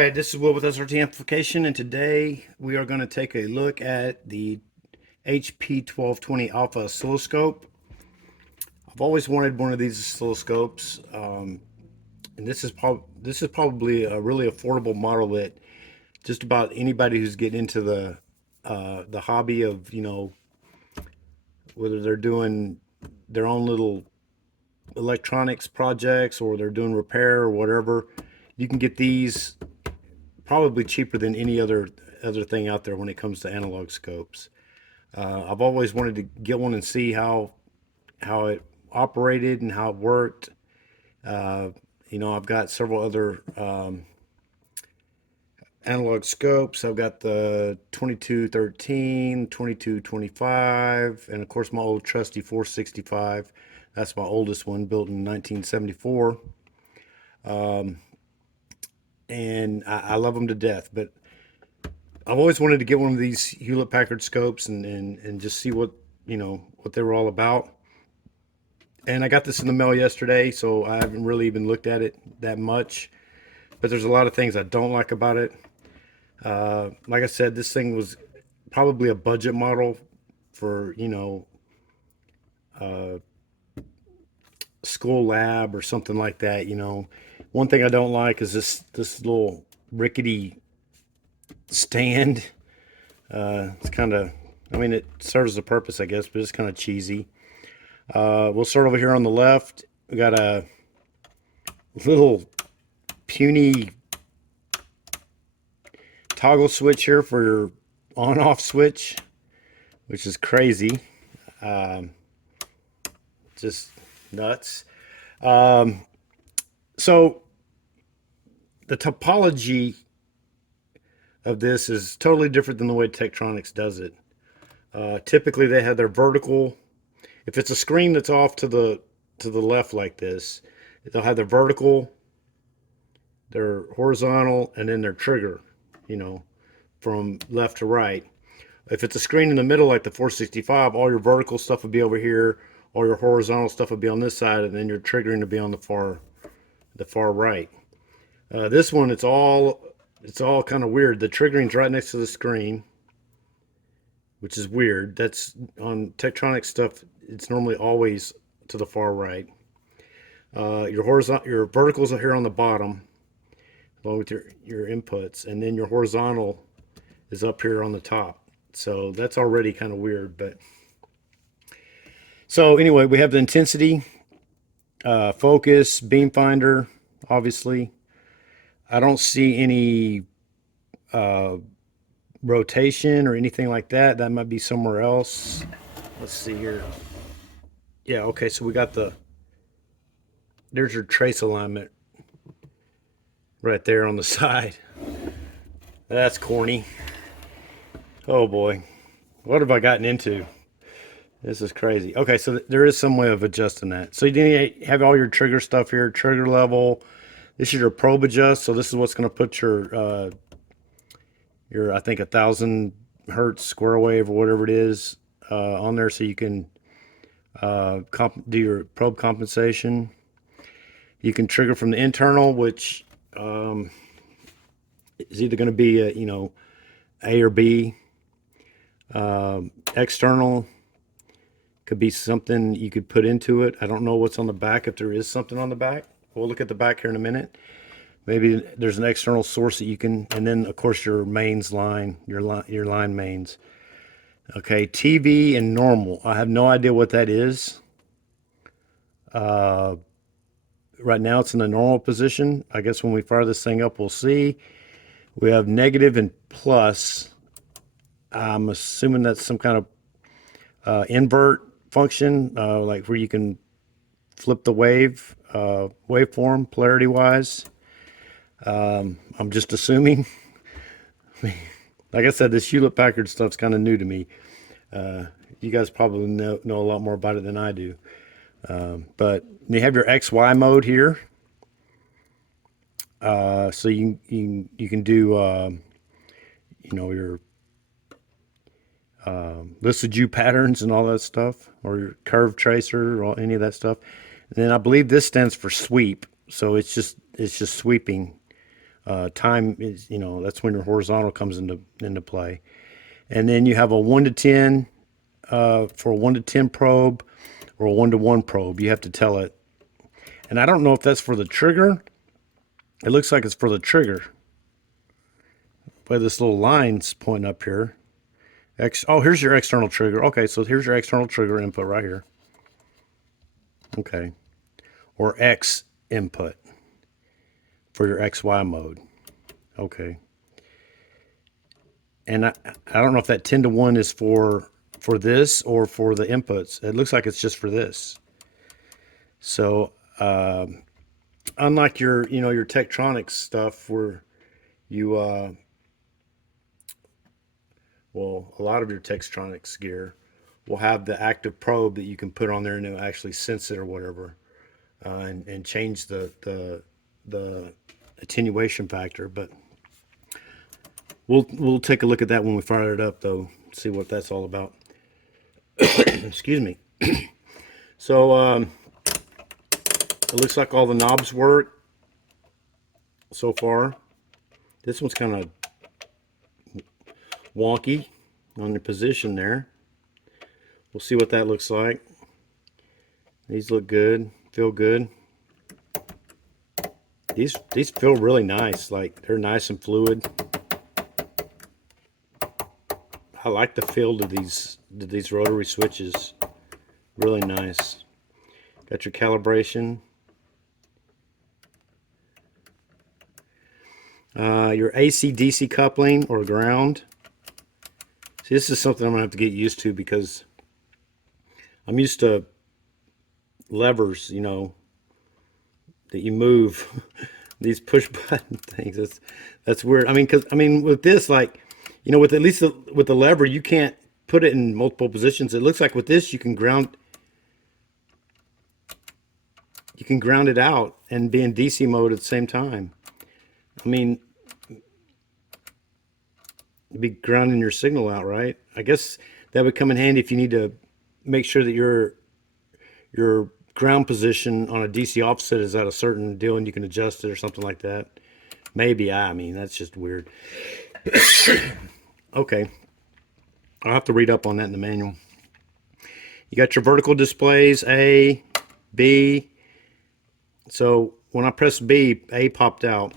right, this is Will with SRT Amplification, and today we are going to take a look at the HP 1220 Alpha Oscilloscope. I've always wanted one of these oscilloscopes, and this is probably a really affordable model that just about anybody who's getting into the hobby of, whether they're doing their own little electronics projects or they're doing repair or whatever, you can get these probably cheaper than any other thing out there when it comes to analog scopes. I've always wanted to get one and see how it operated and how it worked. I've got several other analog scopes. I've got the 2213, 2225, and of course my old trusty 465. That's my oldest one, built in 1974. And I love them to death. But I've always wanted to get one of these Hewlett-Packard scopes and just see what they were all about. And I got this in the mail yesterday, so I haven't really even looked at it that much. But there's a lot of things I don't like about it. Like I said, this thing was probably a budget model for, school lab or something like that. One thing I don't like is this little rickety stand. It's kind of, I mean, it serves a purpose, I guess, but it's kind of cheesy. We'll start over here on the left. We got a little puny toggle switch here for your on-off switch, which is crazy. Just nuts. So the topology of this is totally different than the way Tektronix does it. Typically they have their vertical. If it's a screen that's off to the left like this, they'll have their vertical, their horizontal, and then their trigger, from left to right. If it's a screen in the middle like the 465, all your vertical stuff would be over here, all your horizontal stuff would be on this side, and then your triggering would be on the far right. This one, it's all kind of weird. The triggering's right next to the screen, which is weird. That's on Tektronix stuff. It's normally always to the far right. Your verticals are here on the bottom, along with your inputs, and then your horizontal is up here on the top. So that's already kind of weird. But so anyway, we have the intensity, focus, beam finder, obviously. I don't see any rotation or anything like that. That might be somewhere else. Let's see here. Yeah, okay, so we got there's your trace alignment right there on the side. That's corny. Oh boy, what have I gotten into? This is crazy. Okay, so there is some way of adjusting that. So you have all your trigger stuff here, trigger level. This is your probe adjust. So this is what's going to put your I think 1,000 hertz square wave or whatever it is on there, so you can do your probe compensation. You can trigger from the internal, which is either going to be A or B. External could be something you could put into it. I don't know what's on the back, if there is something on the back. We'll look at the back here in a minute. Maybe there's an external source that you can, and then of course your mains line, your line mains. Okay, TV and normal. I have no idea what that is. Right now it's in the normal position. I guess when we fire this thing up, we'll see. We have negative and plus. I'm assuming that's some kind of invert function, like where you can flip the waveform polarity wise. I'm just assuming. Like I said, this Hewlett-Packard stuff's kind of new to me. You guys probably know a lot more about it than I do. But you have your XY mode here. So you can do your listed patterns and all that stuff, or your curve tracer, or any of that stuff. And then I believe this stands for sweep. So it's just sweeping Time is, that's when your horizontal comes into play. And then you have a 1 to 10 for a 1 to 10 probe or a 1 to 1 probe. You have to tell it. And I don't know if that's for the trigger. It looks like it's for the trigger. By this little line's pointing up here. Oh, here's your external trigger. Okay, so here's your external trigger input right here. Okay. Or X input for your XY mode. Okay. And I don't know if that 10 to 1 is for this or for the inputs. It looks like it's just for this. So unlike your your Tektronix stuff where you well, a lot of your Tektronix gear will have the active probe that you can put on there and it'll actually sense it or whatever, and change the attenuation factor. But we'll take a look at that when we fire it up, though. See what that's all about. Excuse me. So it looks like all the knobs work so far. This one's kind of wonky on the position there. We'll see what that looks like. These look good, feel good. These feel really nice, like they're nice and fluid. I like the feel of these rotary switches. Really nice. Got your calibration. Your AC-DC coupling or ground. See, this is something I'm going to have to get used to because I'm used to levers, that you move. These push button things. That's weird. I mean, with this, like, with at least with the lever, you can't put it in multiple positions. It looks like with this, you can ground it out and be in DC mode at the same time. I mean, you'd be grounding your signal out, right? I guess that would come in handy if you need to make sure that your ground position on a DC offset is at a certain deal and you can adjust it or something like that. Maybe. I mean, that's just weird. Okay. I'll have to read up on that in the manual. You got your vertical displays, A, B. So when I pressed B, A popped out.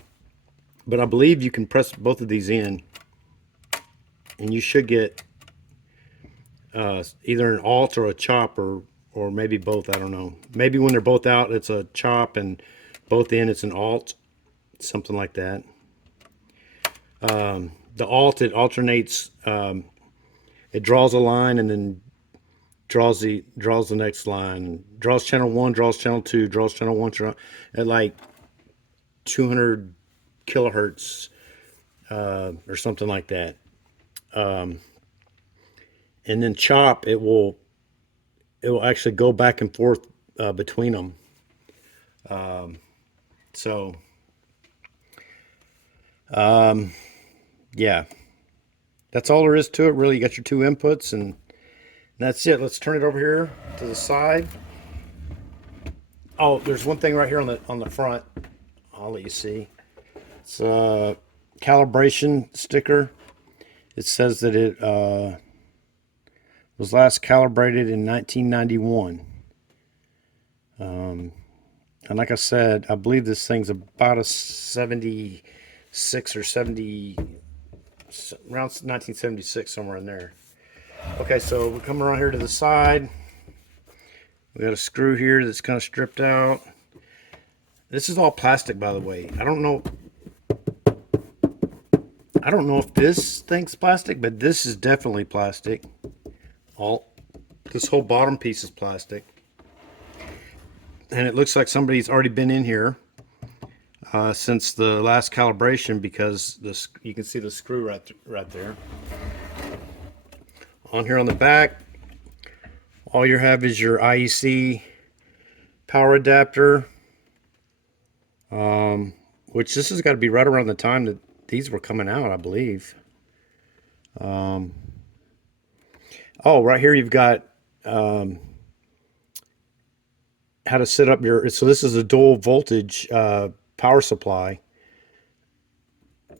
But I believe you can press both of these in and you should get either an alt or a chop or maybe both. I don't know. Maybe when they're both out, it's a chop, and both in, it's an alt. Something like that. The alt, it alternates. It draws a line and then draws the next line. Draws channel 1, draws channel 2, draws channel 1 at like 200 kilohertz or something like that. And then chop, it will actually go back and forth between them. Yeah, that's all there is to it, really. You got your two inputs, and that's it. Let's turn it over here to the side. Oh, there's one thing right here on the front. I'll let you see. It's a calibration sticker. It says that it was last calibrated in 1991. And like I said, I believe this thing's about a 76 or 70, around 1976, somewhere in there. Okay, so we're coming around here to the side. We got a screw here that's kind of stripped out. This is all plastic, by the way. I don't know if this thing's plastic, but this is definitely plastic. This whole bottom piece is plastic. And it looks like somebody's already been in here since the last calibration, because you can see the screw right there. On here on the back, all you have is your IEC power adapter, which this has got to be right around the time that these were coming out, I believe. Oh, right here you've got how to set up your, so this is a dual voltage power supply.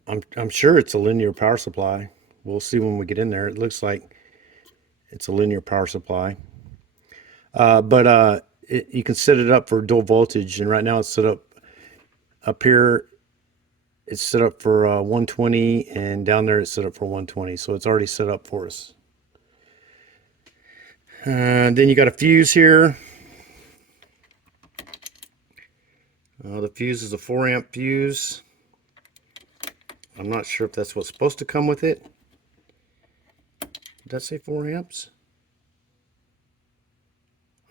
I'm sure it's a linear power supply. We'll see when we get in there. It looks like it's a linear power supply. But you can set it up for dual voltage, and right now it's set up here. It's set up for 120, and down there it's set up for 120. So it's already set up for us. Then you got a fuse here. The fuse is a 4 amp fuse. I'm not sure if that's what's supposed to come with it. Did that say 4 amps?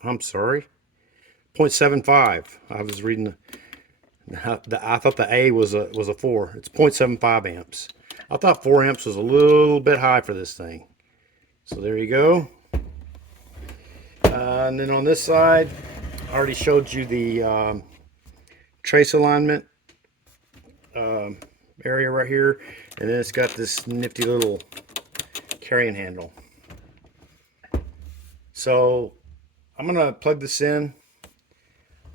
I'm sorry. 0.75. I was reading I thought the A was a 4. It's 0.75 amps. I thought 4 amps was a little bit high for this thing. So there you go. And then on this side, I already showed you the trace alignment area right here, and then it's got this nifty little carrying handle. So I'm gonna plug this in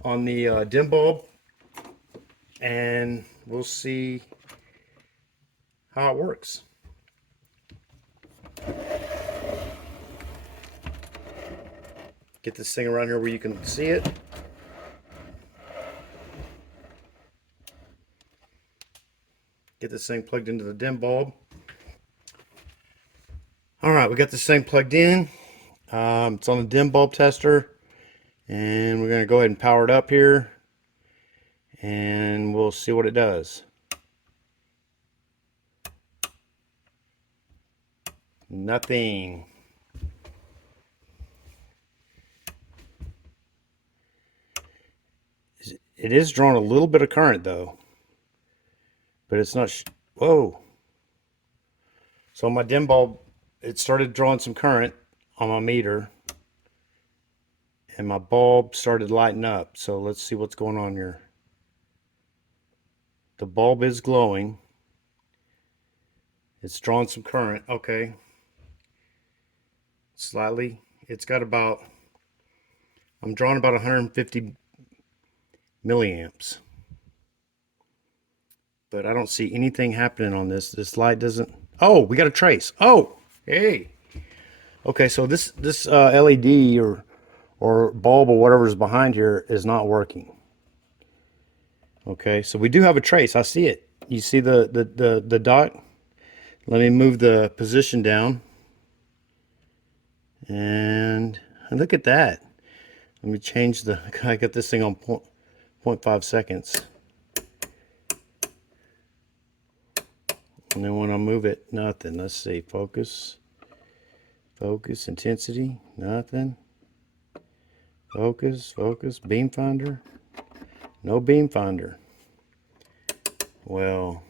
on the dim bulb, and we'll see how it works. Get this thing around here where you can see it. Get this thing plugged into the dim bulb. All right, we got this thing plugged in. It's on the dim bulb tester, and we're going to go ahead and power it up here, and we'll see what it does. Nothing. It is drawing a little bit of current though, but it's not. Whoa. So my dim bulb, it started drawing some current on my meter, and my bulb started lighting up. So let's see what's going on here. The bulb is glowing. It's drawing some current. Okay. Slightly. It's got about, I'm drawing about 150 milliamps. But I don't see anything happening on this. This light doesn't. Oh, we got a trace. Oh, hey. Okay, so this LED or bulb or whatever is behind here is not working. Okay, so we do have a trace. I see it. You see the dot? Let me move the position down. And look at that. Let me change the, I got this thing on 0.5 seconds. And then when I move it, nothing. Let's see, focus, intensity, nothing. Focus, beam finder, no beam finder. Well,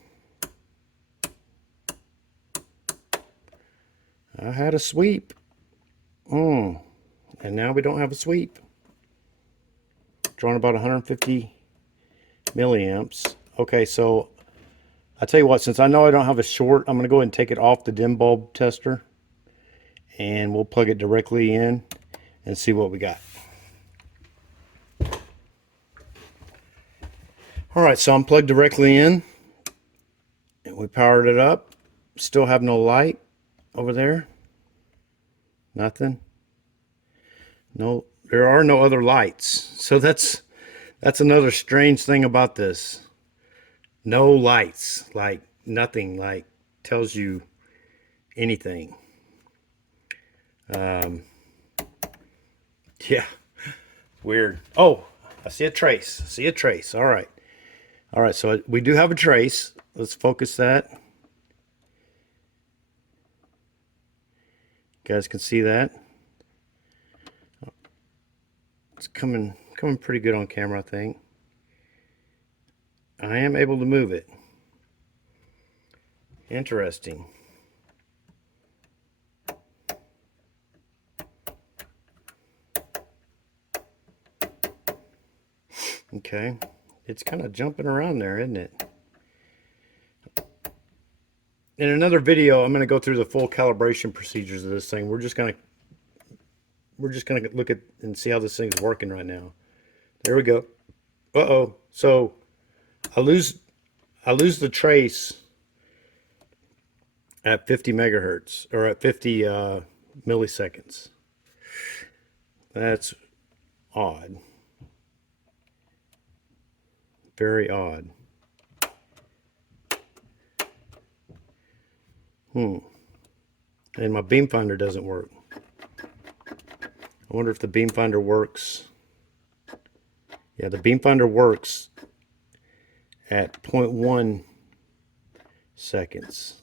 I had a sweep. And now we don't have a sweep. Drawing about 150 milliamps. Okay, so I tell you what, since I know I don't have a short, I'm going to go ahead and take it off the dim bulb tester, and we'll plug it directly in and see what we got. All right, so I'm plugged directly in, and we powered it up. Still have no light over there. Nothing. No, there are no other lights. So that's another strange thing about this. No lights, like nothing, like tells you anything. Yeah, weird. Oh, I see a trace. All right, so we do have a trace. Let's focus that. You guys can see that. It's coming pretty good on camera, I think. I am able to move it. Interesting. Okay, it's kind of jumping around there, isn't it? In another video, I'm going to go through the full calibration procedures of this thing. We're just going to look at and see how this thing's working right now. There we go. Uh-oh. So I lose the trace at 50 megahertz or at 50 milliseconds. That's odd. Very odd. And my beam finder doesn't work. I wonder if the beam finder works. Yeah, the beam finder works at 0.1 seconds.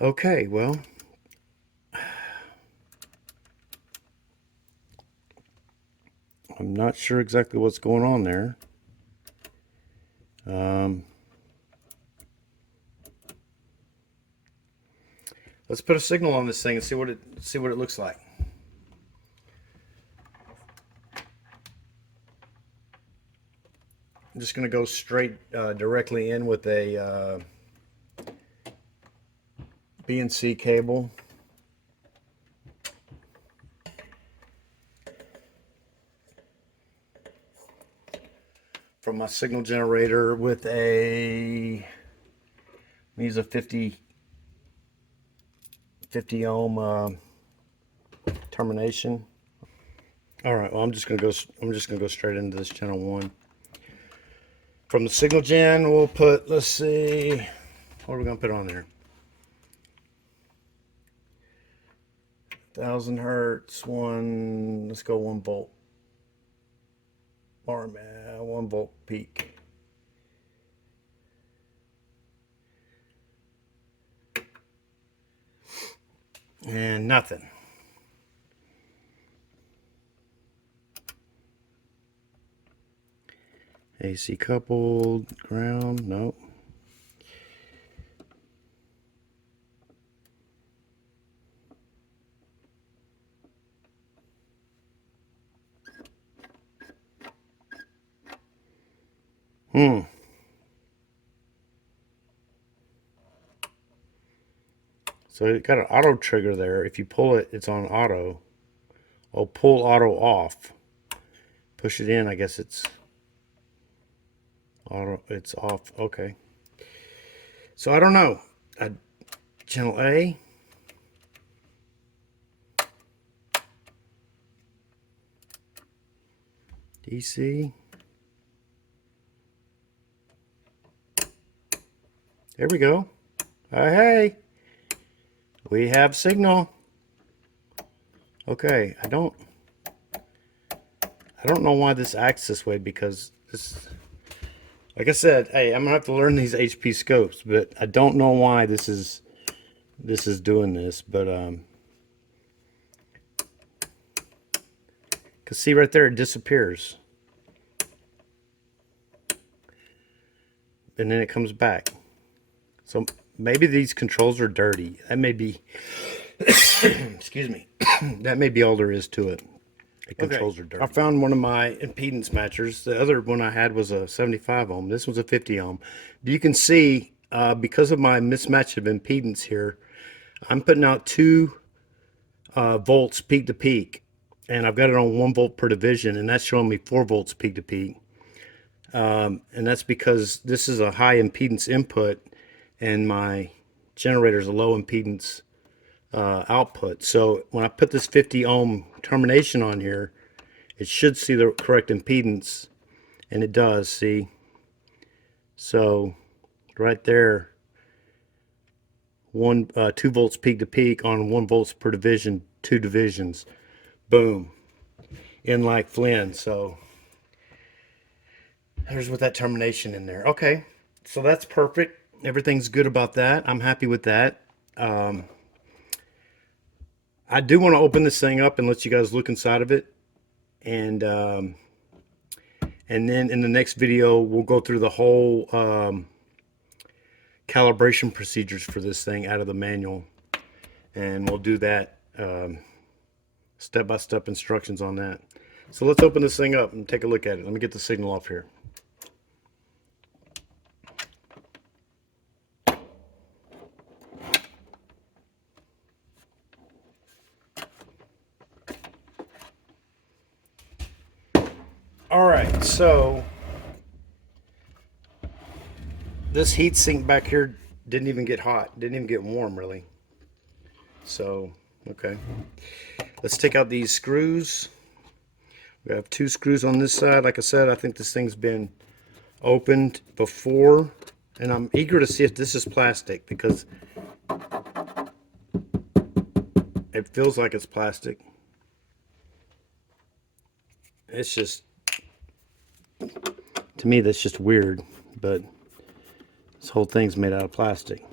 Okay, well, I'm not sure exactly what's going on there. Let's put a signal on this thing and see what it looks like. I'm just going to go straight directly in with a BNC cable. From my signal generator with a, use a 50 ohm termination. All right, well, I'm just gonna go straight into this channel 1. From the signal gen, we'll put, let's see, what are we gonna put on there? 1000 hertz, let's go 1 volt. Or 1 volt peak. And nothing. AC coupled, ground, nope. So it got an auto trigger there. If you pull it, it's on auto. Oh, pull auto off. Push it in, I guess it's auto, it's off. Okay. So I don't know. Channel A. DC. There we go. Hey, we have signal. Okay, I don't know why this acts this way, because this, like I said, hey, I'm gonna have to learn these HP scopes, but I don't know why this is doing this, but cause see right there, it disappears, and then it comes back. So maybe these controls are dirty. That may be, excuse me, that may be all there is to it. The controls are dirty. I found one of my impedance matchers. The other one I had was a 75 ohm. This one's a 50 ohm. But you can see, because of my mismatch of impedance here, I'm putting out 2 volts peak to peak, and I've got it on 1 volt per division, and that's showing me 4 volts peak to peak. And that's because this is a high impedance input, and my generator is a low impedance output. So when I put this 50 ohm termination on here, it should see the correct impedance, and it does. See, so right there, 2 volts peak to peak on 1 volts per division, 2 divisions, boom, in like Flynn. So there's with that termination in there. Okay, so that's perfect. Everything's good about that. I'm happy with that. I do want to open this thing up and let you guys look inside of it, and then in the next video we'll go through the whole calibration procedures for this thing out of the manual, and we'll do that step-by-step instructions on that. So let's open this thing up and take a look at it. Let me get the signal off here. All right, so this heat sink back here didn't even get hot, didn't even get warm really. So, okay. Let's take out these screws. We have 2 screws on this side. Like I said, I think this thing's been opened before, and I'm eager to see if this is plastic because it feels like it's plastic. It's just, to me, that's just weird, but this whole thing's made out of plastic.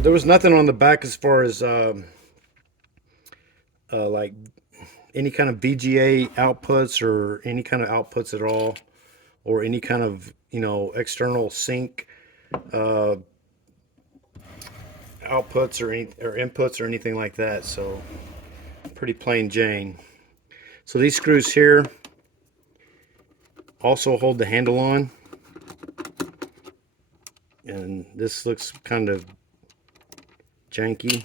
There was nothing on the back as far as like any kind of VGA outputs or any kind of outputs at all, or any kind of, you know, external sync outputs or inputs or anything like that. So pretty plain Jane. So these screws here also hold the handle on, and this looks kind of janky.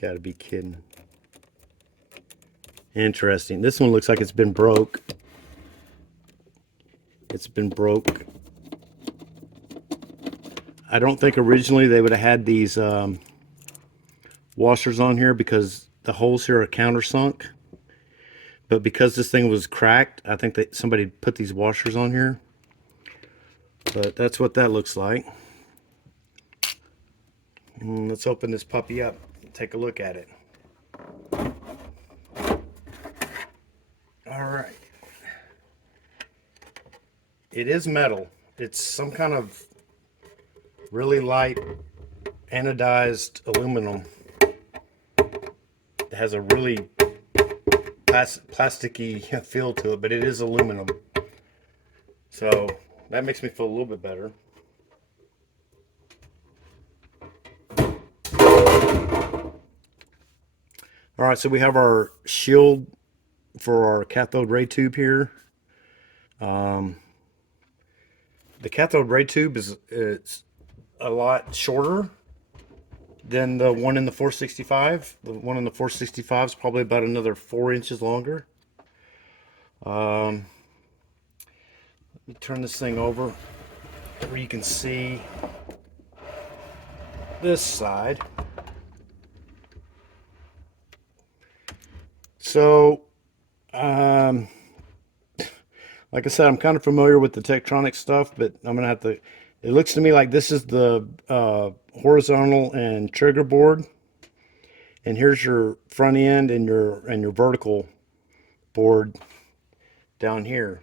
Gotta be kidding. Interesting. This one looks like it's been broke. It's been broke. I don't think originally they would have had these washers on here because the holes here are countersunk. But because this thing was cracked, I think that somebody put these washers on here. But that's what that looks like. Let's open this puppy up and take a look at it. All right. It is metal. It's some kind of really light anodized aluminum. It has a really plasticky feel to it, but it is aluminum. So that makes me feel a little bit better. All right, so we have our shield for our cathode ray tube here. The cathode ray tube it's a lot shorter than the one in the 465. The one in the 465 is probably about another 4 inches longer. Let me turn this thing over where you can see this side. So, like I said, I'm kind of familiar with the Tektronix stuff, but I'm gonna have to. It looks to me like this is the horizontal and trigger board, and here's your front end and your vertical board down here.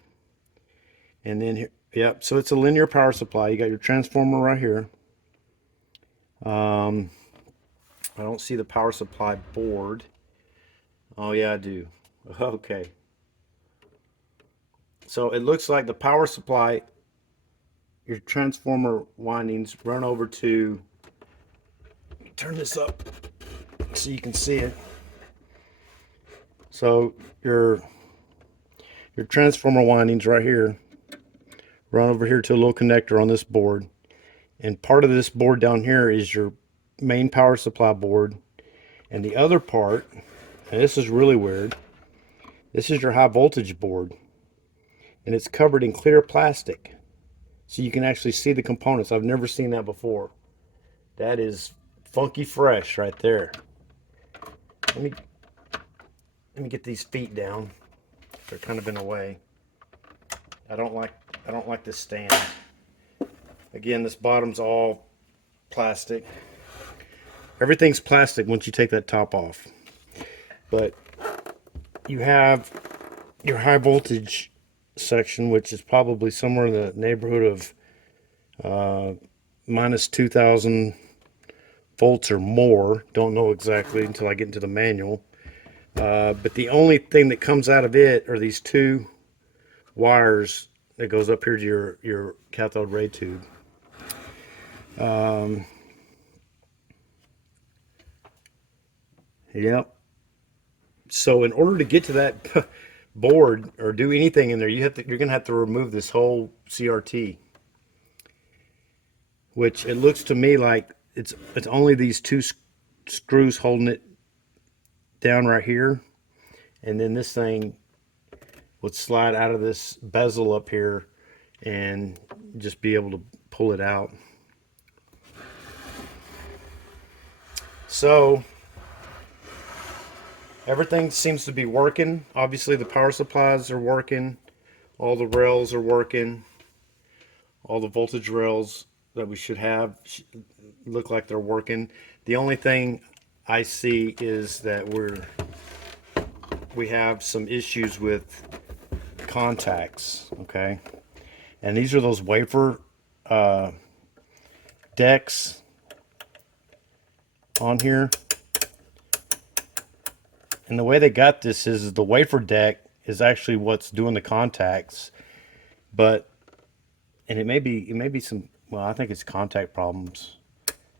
And then here, yep. So it's a linear power supply. You got your transformer right here. I don't see the power supply board. Oh yeah, I do. Okay. So it looks like the power supply, your transformer windings run over to, turn this up so you can see it. So your transformer windings right here run over here to a little connector on this board. And part of this board down here is your main power supply board. And the other part, and this is really weird, this is your high voltage board. And it's covered in clear plastic. So you can actually see the components. I've never seen that before. That is funky fresh right there. Let me get these feet down. They're kind of in the way. I don't like this stand. Again, this bottom's all plastic. Everything's plastic once you take that top off. But you have your high voltage section, which is probably somewhere in the neighborhood of minus 2,000 volts or more. Don't know exactly until I get into the manual. But the only thing that comes out of it are these 2 wires that goes up here to your cathode ray tube. Yep. So in order to get to that board or do anything in there, you're gonna have to remove this whole CRT, which it looks to me like it's only these two screws holding it down right here, and then this thing would slide out of this bezel up here and just be able to pull it out. So everything seems to be working. Obviously the power supplies are working, all the rails are working, all the voltage rails that we should have look like they're working. The only thing I see is that we have some issues with contacts, okay? And these are those wafer decks on here. And the way they got this is the wafer deck is actually what's doing the contacts, but and it may be some, well, I think it's contact problems.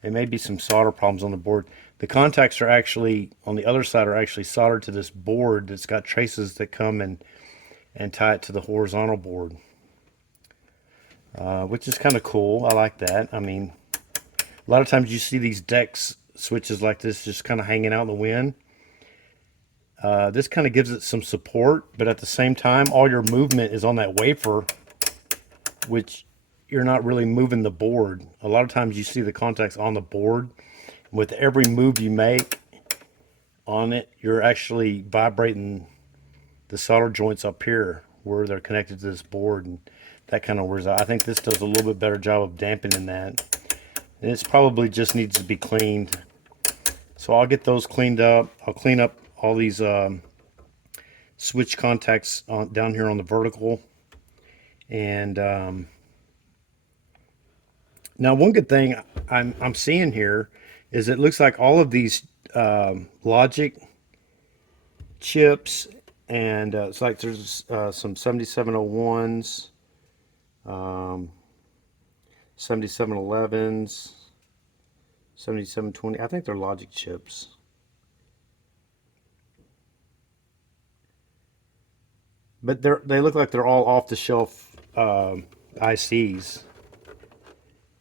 It may be some solder problems on the board. The contacts are actually on the other side are actually soldered to this board that's got traces that come and tie it to the horizontal board, which is kind of cool. I like that. I mean, a lot of times you see these decks switches like this just kind of hanging out in the wind. This kind of gives it some support, but at the same time, all your movement is on that wafer, which you're not really moving the board. A lot of times you see the contacts on the board. With every move you make on it, you're actually vibrating the solder joints up here where they're connected to this board, and that kind of wears out. I think this does a little bit better job of dampening that. And it's probably just needs to be cleaned. So I'll get those cleaned up. I'll clean up all these switch contacts down here on the vertical. And now one good thing I'm seeing here is it looks like all of these logic chips, and it's like there's some 7701s, 7711s, 7720. I think they're logic chips. But they look like they're all off the shelf ICs.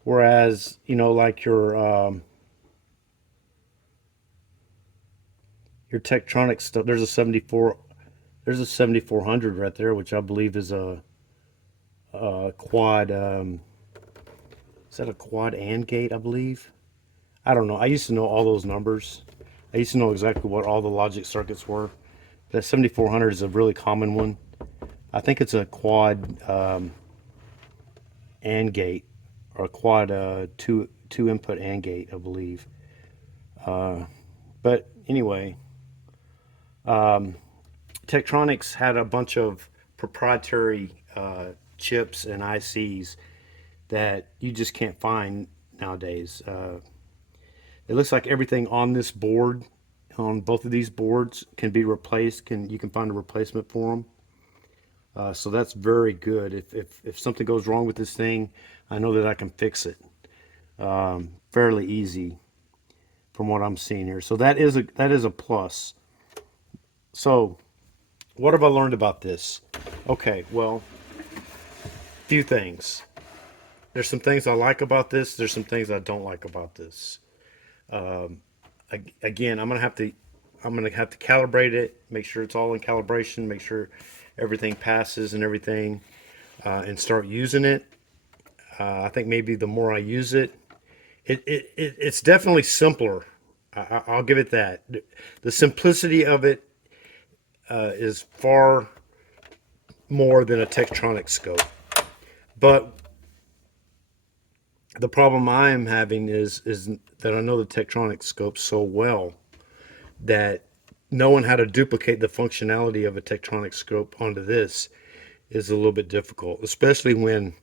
Whereas, you know, like your Tektronix stuff, there's a 7400 right there, which I believe is a quad. Is that a quad and gate? I believe. I don't know. I used to know all those numbers. I used to know exactly what all the logic circuits were. That 7400 is a really common one. I think it's a quad and gate, or a quad two input and gate, I believe. But anyway, Tektronix had a bunch of proprietary chips and ICs that you just can't find nowadays. It looks like everything on this board, on both of these boards, can be replaced. You can find a replacement for them. So that's very good. If something goes wrong with this thing, I know that I can fix it fairly easy from what I'm seeing here. So that is a plus. So what have I learned about this? Okay, well, few things. There's some things I like about this. There's some things I don't like about this. Again, I'm gonna have to calibrate it, make sure it's all in calibration, make sure everything passes and everything, and start using it. I think maybe the more I use it, it's definitely simpler. I'll give it that. The simplicity of it is far more than a Tektronix scope. But the problem I am having is that I know the Tektronix scope so well that knowing how to duplicate the functionality of a Tektronix scope onto this is a little bit difficult, especially when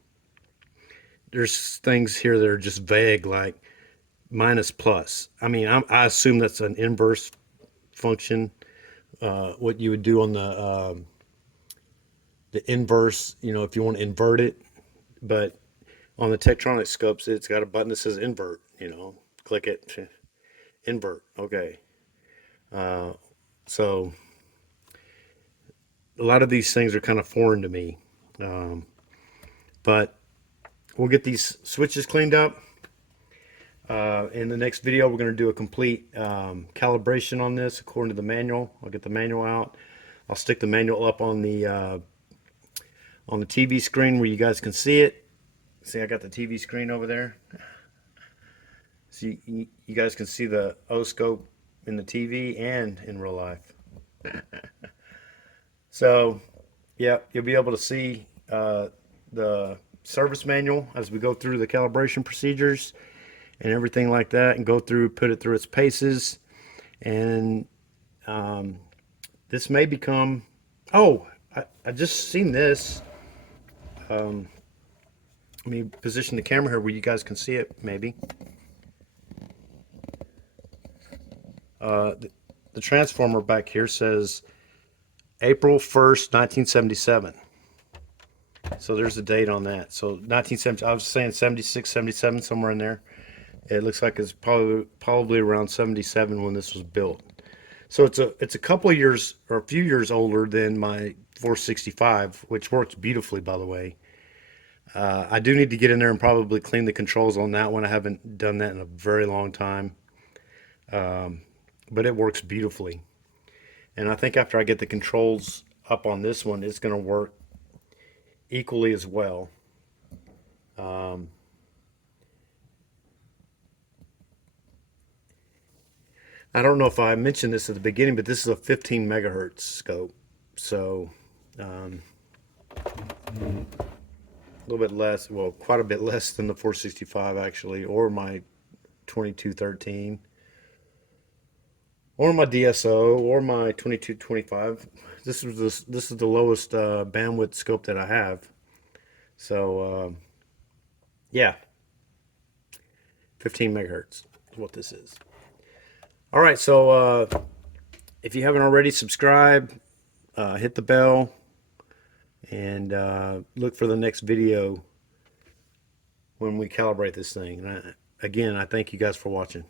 there's things here that are just vague, like minus plus. I mean, I assume that's an inverse function, what you would do on the inverse, you know, if you want to invert it. But on the Tektronix scopes, it's got a button that says invert, you know, click it, invert. Okay. So a lot of these things are kind of foreign to me. But we'll get these switches cleaned up. In the next video, we're going to do a complete calibration on this according to the manual. I'll get the manual out. I'll stick the manual up on the TV screen where you guys can see it. See, I got the TV screen over there. So you guys can see the O-scope in the TV and in real life. So, yeah, you'll be able to see the service manual as we go through the calibration procedures and everything like that, and go through, put it through its paces. And this may become, oh, I just seen this. Let me position the camera here where you guys can see it, maybe. The transformer back here says April 1st, 1977. So there's the date on that. So 1970, I was saying 76, 77, somewhere in there. It looks like it's probably around 77 when this was built. So it's a couple of years or a few years older than my 465, which works beautifully, by the way. I do need to get in there and probably clean the controls on that one. I haven't done that in a very long time, but it works beautifully. And I think after I get the controls up on this one, it's going to work equally as well. I don't know if I mentioned this at the beginning, but this is a 15 megahertz scope. So a little bit less, well, quite a bit less than the 465 actually, or my 2213, or my DSO, or my 2225. This is the lowest bandwidth scope that I have. So yeah, 15 megahertz is what this is. All right, so if you haven't already, subscribe, hit the bell, and look for the next video when we calibrate this thing. And again, I thank you guys for watching.